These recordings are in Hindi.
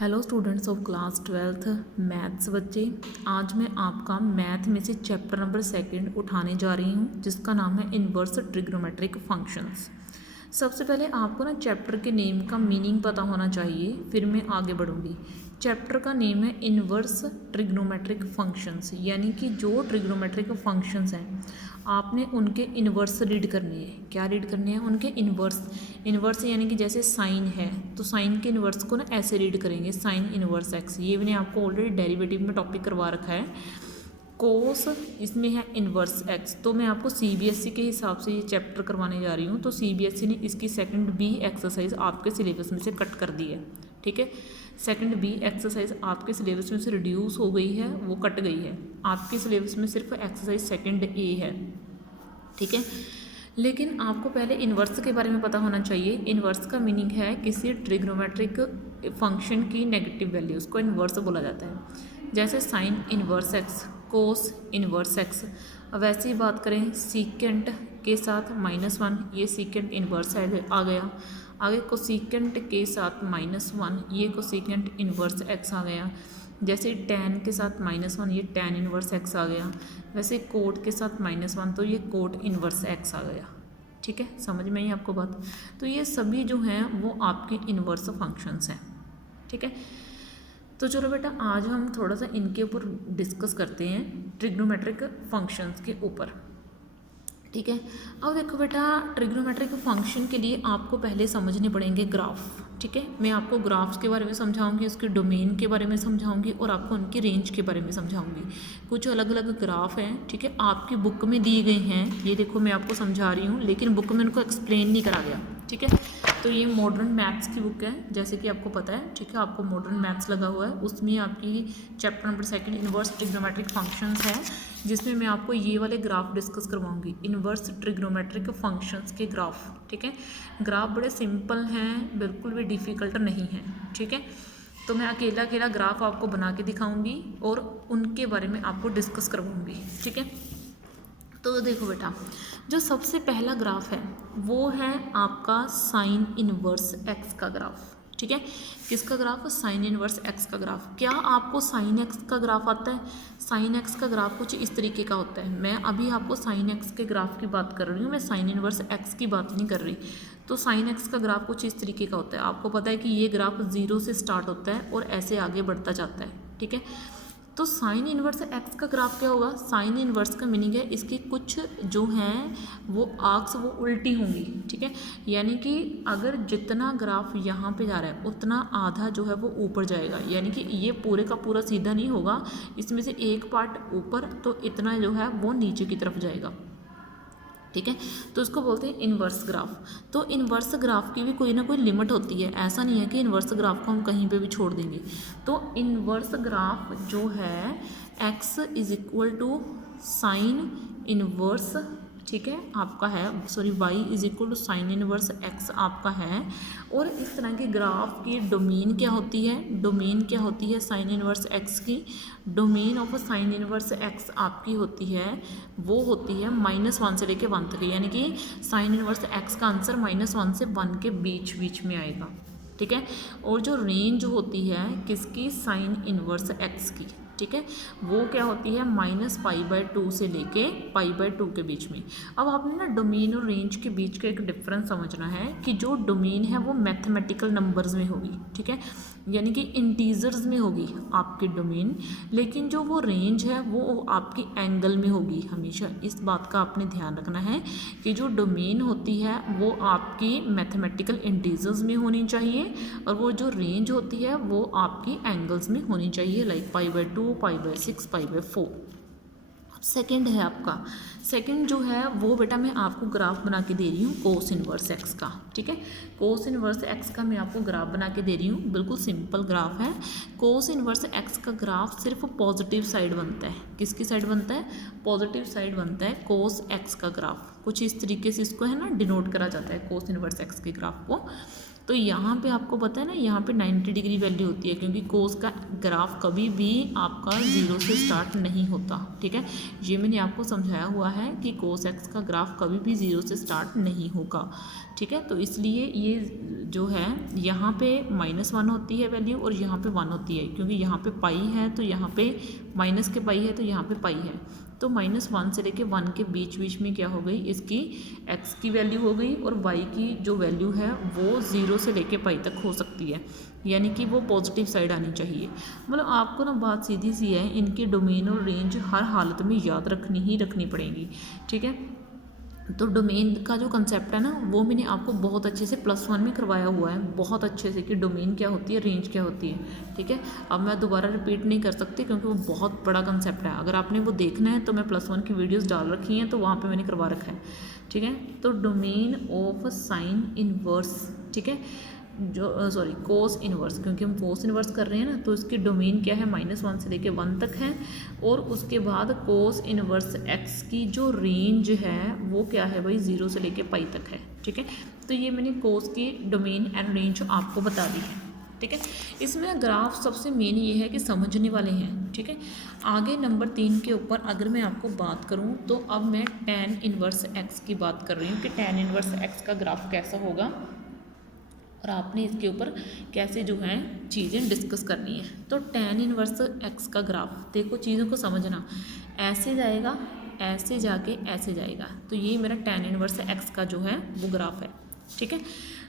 Hello students of class 12th maths बच्चे। आज मैं आपका मैथ में से चैप्टर नंबर 2 उठाने जा रही हूँ जिसका नाम है इनवर्स ट्रिग्नोमेट्रिक फंक्शंस। सबसे पहले आपको ना चैप्टर के नेम का मीनिंग पता होना चाहिए, फिर मैं आगे बढ़ूँगी। चैप्टर का नेम है इनवर्स ट्रिग्नोमेट्रिक फंक्शंस, यानी कि जो ट्रिग्नोमेट्रिक फंक्शंस हैं आपने उनके इन्वर्स रीड करने हैं। क्या रीड करने हैं? उनके इन्वर्स। इन्वर्स यानी कि जैसे साइन है तो साइन के इन्वर्स को ना ऐसे रीड करेंगे, साइन इन्वर्स एक्स। ये मैंने आपको ऑलरेडी डेरिवेटिव में टॉपिक करवा रखा है। कोस इसमें है इन्वर्स एक्स, तो मैं आपको सीबीएसई के हिसाब से ये चैप्टर करवाने जा रही हूँ। तो सीबीएसई ने इसकी सेकंड बी एक्सरसाइज आपके सिलेबस में से कट कर दी है, ठीक है। सेकंड बी एक्सरसाइज आपके सिलेबस में से रिड्यूस हो गई है, वो कट गई है। आपके सिलेबस में सिर्फ एक्सरसाइज सेकंड ए है, ठीक है। लेकिन आपको पहले इन्वर्स के बारे में पता होना चाहिए। इन्वर्स का मीनिंग है किसी ट्रिग्नोमेट्रिक फंक्शन की नेगेटिव वैल्यू, उसको इन्वर्स बोला जाता है। जैसे साइन इन्वर्स एक्स, कोस इन्वर्स एक्स। वैसे ही बात करें सीकेंट के साथ -1, ये सीकेंट इन्वर्स आ गया। आगे कोसीकेंट के साथ -1, ये कोसीकेंट इन्वर्स एक्स आ गया। जैसे टैन के साथ -1, ये टैन इन्वर्स एक्स आ गया। वैसे कोट के साथ -1, तो ये कोट इन्वर्स एक्स आ गया, ठीक है। समझ में आई आपको बात? तो ये सभी जो हैं वो आपके इन्वर्स फंक्शंस हैं, ठीक है। तो चलो बेटा आज हम थोड़ा सा इनके ऊपर डिस्कस करते हैं, ट्रिग्नोमेट्रिक फंक्शंस के ऊपर, ठीक है। अब देखो बेटा, ट्रिग्नोमेट्रिक फंक्शन के लिए आपको पहले समझने पड़ेंगे ग्राफ, ठीक है। मैं आपको ग्राफ्स के बारे में समझाऊंगी, उसके डोमेन के बारे में समझाऊंगी और आपको उनकी रेंज के बारे में समझाऊंगी। कुछ अलग अलग ग्राफ हैं, ठीक है, आपकी बुक में दिए गए हैं। ये देखो मैं आपको समझा रही हूँ, लेकिन बुक में उनको एक्सप्लेन नहीं करा गया, ठीक है। तो ये मॉडर्न मैथ्स की बुक है, जैसे कि आपको पता है, ठीक है। आपको मॉडर्न मैथ्स लगा हुआ है, उसमें आपकी chapter number 2 inverse trigonometric functions है, जिसमें मैं आपको ये वाले ग्राफ डिस्कस करवाऊंगी, इन्वर्स ट्रिग्नोमेट्रिक फंक्शंस के ग्राफ, ठीक है। ग्राफ बड़े सिंपल हैं, बिल्कुल भी डिफ़िकल्ट नहीं है, ठीक है। तो मैं अकेला अकेला ग्राफ आपको बना के दिखाऊंगी और उनके बारे में आपको डिस्कस करवाऊंगी, ठीक है। तो देखो बेटा, जो सबसे पहला ग्राफ है वो है आपका साइन इनवर्स एक्स का ग्राफ, ठीक है। किसका ग्राफ? साइन इनवर्स एक्स का ग्राफ। क्या आपको साइन एक्स का ग्राफ आता है? साइन एक्स का ग्राफ कुछ इस तरीके का होता है। मैं अभी आपको साइन एक्स के ग्राफ की बात कर रही हूँ, मैं साइन इनवर्स एक्स की बात नहीं कर रही। तो साइन एक्स का ग्राफ कुछ इस तरीके का होता है। आपको पता है कि ये ग्राफ 0 से स्टार्ट होता है और ऐसे आगे बढ़ता जाता है, ठीक है। तो साइन इनवर्स एक्स का ग्राफ क्या होगा? साइन इनवर्स का मीनिंग है इसकी कुछ जो हैं वो आर्क्स वो उल्टी होंगी, ठीक है। यानी कि अगर जितना ग्राफ यहाँ पे जा रहा है उतना आधा जो है वो ऊपर जाएगा, यानी कि ये पूरे का पूरा सीधा नहीं होगा, इसमें से एक पार्ट ऊपर, तो इतना जो है वो नीचे की तरफ जाएगा, ठीक है। तो इसको बोलते हैं इन्वर्स ग्राफ। तो इन्वर्स ग्राफ की भी कोई ना कोई लिमिट होती है, ऐसा नहीं है कि इन्वर्स ग्राफ को हम कहीं पे भी छोड़ देंगे। तो इन्वर्स ग्राफ जो है x is equal to sine inverse, ठीक है, आपका है, sorry y is equal to sine inverse x आपका है। और इस तरह के ग्राफ की डोमेन क्या होती है? डोमेन क्या होती है साइन इनवर्स x की? Domain of sine inverse x आपकी होती है, वो होती है -1 से लेके 1 तक, यानी कि साइन इनवर्स x का आंसर -1 से 1 के बीच बीच में आएगा, ठीक है। और जो रेंज होती है किसकी? साइन इनवर्स x की, ठीक है, वो क्या होती है? -π/2 से लेके π/2 के बीच में। अब आपने ना डोमेन और रेंज के बीच का एक डिफरेंस समझना है कि जो डोमेन है वो मैथमेटिकल नंबर्स में होगी, ठीक है, यानी कि इंटीजर्स में होगी आपकी डोमेन, लेकिन जो वो रेंज है वो आपकी एंगल में होगी हमेशा। इस बात का आपने ध्यान रखना है कि जो डोमेन होती है वो आपकी मैथमेटिकल इंटीजर्स में होनी चाहिए और वो जो रेंज होती है वो आपकी एंगल्स में होनी चाहिए, लाइक π/2, π/6, π/4। सेकंड है आपका, सेकंड जो है वो बेटा मैं आपको ग्राफ बना के दे रही हूँ कोस इनवर्स एक्स का, ठीक है। कोस इनवर्स एक्स का मैं आपको ग्राफ बना के दे रही हूँ, बिल्कुल सिंपल ग्राफ है। कोस इनवर्स एक्स का ग्राफ सिर्फ पॉजिटिव साइड बनता है। किसकी साइड बनता है? पॉजिटिव साइड बनता है कोस एक्स का ग्राफ। कुछ इस तरीके से इसको है ना डिनोट करा जाता है कोस इनवर्स एक्स के ग्राफ को। तो यहाँ पे आपको पता है ना, यहाँ पे 90 डिग्री वैल्यू होती है, क्योंकि कोस का ग्राफ कभी भी आपका 0 से स्टार्ट नहीं होता। ठीक है, ये मैंने आपको समझाया हुआ है कि कोस एक्स का ग्राफ कभी भी 0 से स्टार्ट नहीं होगा। ठीक है, तो इसलिए ये जो है यहाँ पे -1 होती है वैल्यू और यहाँ पे 1 होती है, क्योंकि यहाँ पे पाई है तो यहाँ पे माइनस के पाई है तो यहाँ पे पाई है। तो -1 से लेके 1 के बीच में क्या हो गई, इसकी x की वैल्यू हो गई और y की जो वैल्यू है वो 0 से लेके पाई तक हो सकती है, यानी कि वो पॉजिटिव साइड आनी चाहिए। मतलब आपको ना बात सीधी सी है, इनकी डोमेन और रेंज हर हालत में याद रखनी पड़ेगी। ठीक है, तो डोमेन का जो कंसेप्ट है ना, वो मैंने आपको बहुत अच्छे से +1 में करवाया हुआ है, बहुत अच्छे से, कि डोमेन क्या होती है, रेंज क्या होती है। ठीक है, अब मैं दोबारा रिपीट नहीं कर सकती क्योंकि वो बहुत बड़ा कंसेप्ट है। अगर आपने वो देखना है तो मैं +1 की वीडियोस डाल रखी हैं, तो वहाँ पे मैंने करवा रखा है। ठीक है, तो डोमेन ऑफ साइन इनवर्स, ठीक है, जो कोस इनवर्स, क्योंकि हम कोस इनवर्स कर रहे हैं ना, तो इसकी डोमेन क्या है, -1 से लेके 1 तक है। और उसके बाद कोस इनवर्स x की जो रेंज है वो क्या है भाई, 0 से लेके पाई तक है। ठीक है, तो ये मैंने कोस की डोमेन एंड रेंज आपको बता दी है। ठीक है, इसमें ग्राफ सबसे मेन ये है कि समझने वाले हैं। ठीक है, आगे नंबर 3 के ऊपर अगर मैं आपको बात करूं तो अब मैं tan इनवर्स x की बात कर रही हूँ कि tan इनवर्स x का ग्राफ कैसा होगा और आपने इसके ऊपर कैसे जो है चीज़ें डिस्कस करनी है। तो tan इनवर्स x का ग्राफ, देखो चीज़ों को समझना, ऐसे जाएगा, ऐसे जाके ऐसे जाएगा, तो ये मेरा tan इनवर्स x का जो है वो ग्राफ है। ठीक है,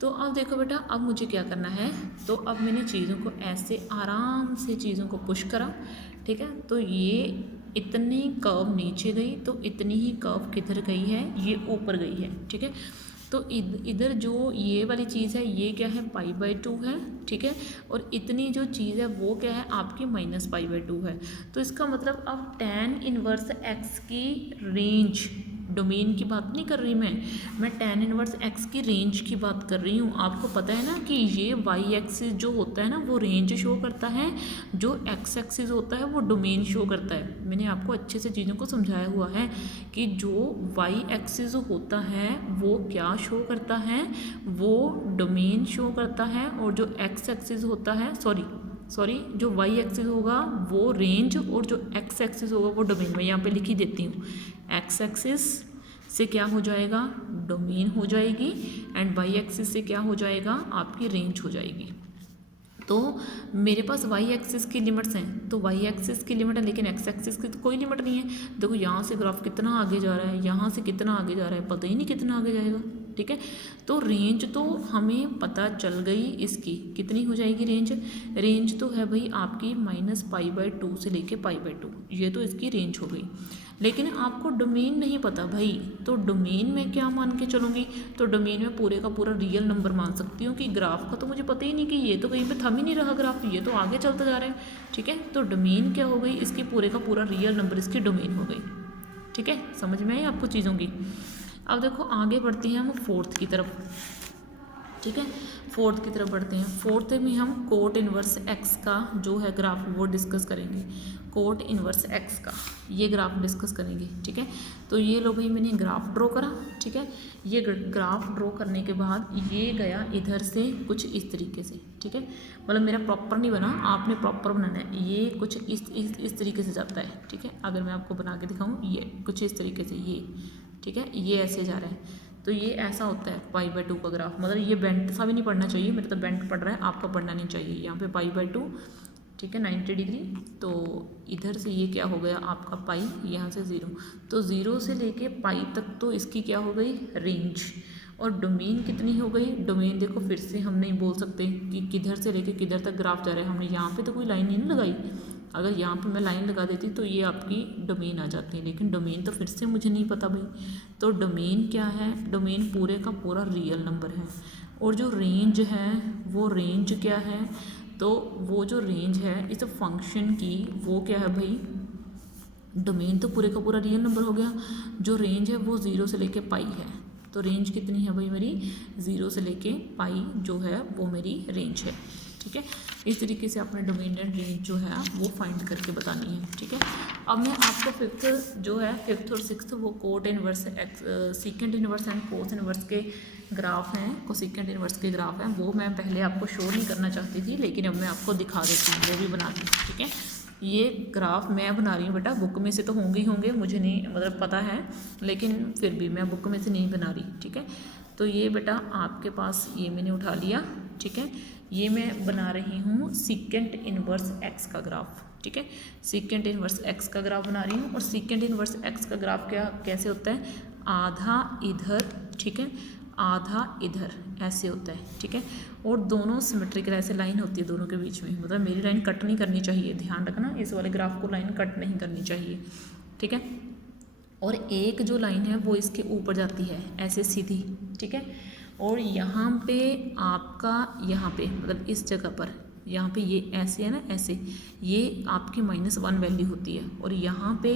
तो अब देखो बेटा, अब मुझे क्या करना है, तो अब मैंने चीज़ों को ऐसे आराम से चीज़ों को पुश करा। ठीक है, तो ये इतनी कर्व नीचे गई तो इतनी ही कर्व किधर गई है, ये ऊपर गई है। ठीक है, तो इधर जो ये वाली चीज़ है ये क्या है, π/2 है। ठीक है, और इतनी जो चीज़ है वो क्या है आपकी -π/2 है। तो इसका मतलब अब tan इनवर्स x की रेंज, डोमेन की बात नहीं कर रही मैं tan इनवर्स x की रेंज की बात कर रही हूँ। आपको पता है ना कि ये y एक्सिस जो होता है ना वो रेंज शो करता है, जो x एक्सिस होता है वो डोमेन शो करता है। मैंने आपको अच्छे से चीज़ों को समझाया हुआ है कि जो y एक्सिस होता है वो क्या शो करता है, वो डोमेन शो करता है, और जो x एक्सिस होता है सॉरी जो y एक्सिस होगा वो रेंज, और जो x एक्सिस होगा वो डोमेन। मैं यहाँ पे लिख ही देती हूँ, x एक्सिस से क्या हो जाएगा, डोमेन हो जाएगी, एंड y एक्सिस से क्या हो जाएगा, आपकी रेंज हो जाएगी। तो मेरे पास y एक्सिस की लिमिट्स हैं, तो y एक्सिस की लिमिट है, लेकिन x एक्सिस की तो कोई लिमिट नहीं है। देखो यहाँ से ग्राफ कितना आगे जा रहा है, यहाँ से कितना आगे जा रहा है, पता ही नहीं कितना आगे जाएगा। ठीक है, तो रेंज तो हमें पता चल गई, इसकी कितनी हो जाएगी रेंज तो है भाई आपकी -π/2 से लेके π/2, ये तो इसकी रेंज हो गई। लेकिन आपको डोमेन नहीं पता भाई, तो डोमेन में क्या मान के चलूँगी, तो डोमेन में पूरे का पूरा रियल नंबर मान सकती हूँ कि ग्राफ का तो मुझे पता ही नहीं कि ये तो कहीं पे थम ही नहीं रहा ग्राफ, ये तो आगे चलता जा रहा है। ठीक है, तो डोमेन क्या हो गई, इसकी पूरे का पूरा रियल नंबर इसकी डोमेन हो गई। ठीक है, समझ में आई आपको चीज़ों की। अब देखो आगे बढ़ते हैं हम 4th की तरफ। ठीक है, 4th की तरफ बढ़ते हैं। 4th में हम कोट इनवर्स x का जो है ग्राफ वो डिस्कस करेंगे, कोट इनवर्स x का ये ग्राफ डिस्कस करेंगे। ठीक है, तो ये लो भाई मैंने ग्राफ ड्रॉ करा। ठीक है, ये ग्राफ ड्रॉ करने के बाद ये गया इधर से कुछ इस तरीके से। ठीक है, मतलब मेरा प्रॉपर नहीं बना, आपने प्रॉपर बनाना है। ये कुछ इस तरीके से जाता है। ठीक है, अगर मैं आपको बना के दिखाऊँ, ये कुछ इस तरीके से, ये ठीक है, ये ऐसे जा रहा है, तो ये ऐसा होता है π/2 का ग्राफ। मतलब ये बेंट सा भी नहीं पढ़ना चाहिए, मेरा तो बेंट पढ़ रहा है, आपका पढ़ना नहीं चाहिए। यहाँ पे π/2, ठीक है, 90 डिग्री। तो इधर से ये क्या हो गया आपका पाई, यहाँ से 0, तो 0 से लेके पाई तक तो इसकी क्या हो गई, रेंज। और डोमेन कितनी हो गई, डोमेन देखो फिर से हम नहीं बोल सकते कि किधर से लेके किधर तक ग्राफ जा रहा है। हमने यहाँ पे तो कोई लाइन नहीं लगाई, अगर यहाँ पे मैं लाइन लगा देती तो ये आपकी डोमेन आ जाती है, लेकिन डोमेन तो फिर से मुझे नहीं पता भाई। तो डोमेन क्या है, डोमेन पूरे का पूरा रियल नंबर है। और जो रेंज है वो रेंज क्या है, तो वो जो रेंज है इस फंक्शन की वो क्या है भाई, डोमेन तो पूरे का पूरा रियल नंबर हो गया, जो रेंज है वो 0 से लेके पाई है। तो रेंज कितनी है भाई मेरी, 0 से लेके पाई जो है वो मेरी रेंज है। ठीक है। इस तरीके से आपने डोमेन एंड रेंज जो है वो फाइंड करके बतानी है, ठीक है। अब मैं आपको फिफ्थ जो है, फिफ्थ और सिक्स्थ वो cot inverse secant inverse and cos inverse के ग्राफ हैं, कोसेकेंट इनवर्स के ग्राफ हैं, वो मैं पहले आपको शो नहीं करना चाहती थी, लेकिन अब मैं आपको दिखा देती हूँ, वो भी बना दी, ठीक है। ये ग्राफ मैं बना रही हूँ बेटा, बुक में से तो होंगे ही होंगे, मुझे नहीं मतलब पता है, लेकिन फिर भी मैं बुक में से नहीं बना रही, ठीक है। तो ये बेटा आपके पास ये मैंने उठा लिया, ठीक है। ये मैं बना रही हूँ सीकेंट इनवर्स एक्स का ग्राफ, ठीक है। सीकेंट इनवर्स एक्स का ग्राफ बना रही हूँ, और सीकेंट इनवर्स एक्स का ग्राफ क्या कैसे होता है, आधा इधर, ठीक है, आधा इधर, ऐसे होता है, ठीक है। और दोनों सिमेट्रिकल ऐसे लाइन होती है दोनों के बीच में, मतलब मेरी लाइन कट नहीं करनी चाहिए, ध्यान रखना इस वाले ग्राफ को लाइन कट नहीं करनी चाहिए, ठीक है। और एक जो लाइन है वो इसके ऊपर जाती है ऐसे सीधी, ठीक है। और यहाँ पे आपका, यहाँ पे मतलब इस जगह पर, यहाँ पे ये ऐसे है ना, ऐसे, ये आपकी -1 वैल्यू होती है, और यहाँ पे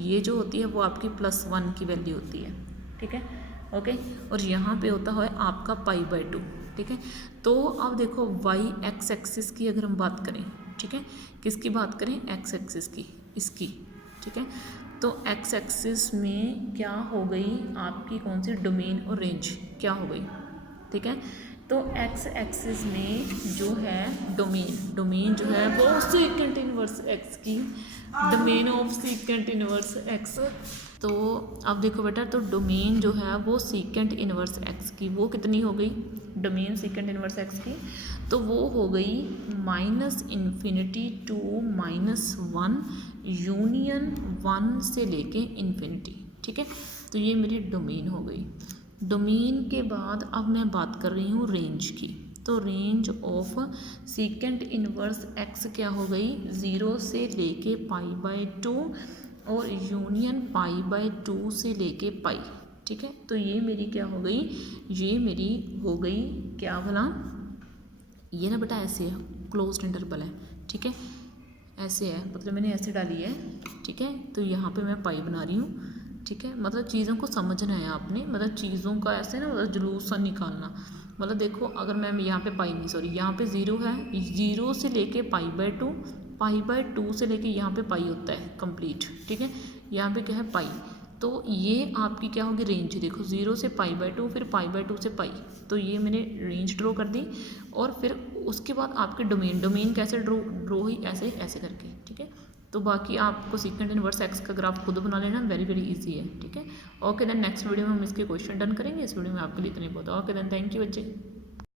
ये जो होती है वो आपकी +1 की वैल्यू होती है, ठीक है, ओके। और यहाँ पे होता है आपका π/2, ठीक है। तो अब देखो वाई एक्स एक्सिस की अगर हम बात करें, ठीक है, किसकी बात करें, एक्स एक्सिस की, इसकी, ठीक है। तो एक्स एक्सिस में क्या हो गई आपकी, कौन सी, डोमेन और रेंज क्या हो गई, ठीक है। तो एक्स एक्सिस में जो है डोमेन जो है वो सीकेंट इनवर्स एक्स की, domain of secant inverse x. तो अब देखो बेटा, तो डोमेन जो है वो सीकेंट इनवर्स एक्स की वो कितनी हो गई, डोमेन सीकेंट इनवर्स एक्स की, तो वो हो गई -∞ टू -1 यूनियन 1 से लेके इन्फिनिटी, ठीक है। तो ये मेरी डोमेन हो गई। डोमेन के बाद अब मैं बात कर रही हूँ रेंज की, तो range of secant inverse x क्या हो गई, 0 से लेके π/2 और यूनियन π/2 से लेके पाई, ठीक है। तो ये मेरी क्या हो गई, ये मेरी हो गई क्या भला, ये ना बेटा ऐसे है, क्लोज्ड इंटरवल है, ठीक है, ऐसे है, मतलब मैंने ऐसे डाली है, ठीक है। तो यहाँ पे मैं पाई बना रही हूँ, ठीक है। मतलब चीज़ों को समझना है आपने, मतलब चीज़ों का ऐसे ना मतलब जुलूस सा निकालना, मतलब देखो अगर मैं यहाँ पे पाई नहीं, सॉरी यहाँ पे 0 है, 0 से लेके π/2, π/2 से लेके यहाँ पे पाई होता है कंप्लीट, ठीक है। यहाँ पे क्या है, पाई, तो ये आपकी क्या होगी, रेंज, देखो 0 से π/2, फिर π/2 से पाई, तो ये मैंने रेंज ड्रॉ कर दी। और फिर उसके बाद आपके डोमेन कैसे ड्रॉ हुई, ऐसे ऐसे करके, ठीक है। तो बाकी आपको सीकेंट इनवर्स एक्स का ग्राफ खुद बना लेना, वेरी वेरी इजी है, ठीक है। ओके देन नेक्स्ट वीडियो में हम इसके क्वेश्चन डन करेंगे, इस वीडियो में आपके लिए इतने बहुत, ओके देन थैंक यू बच्चे।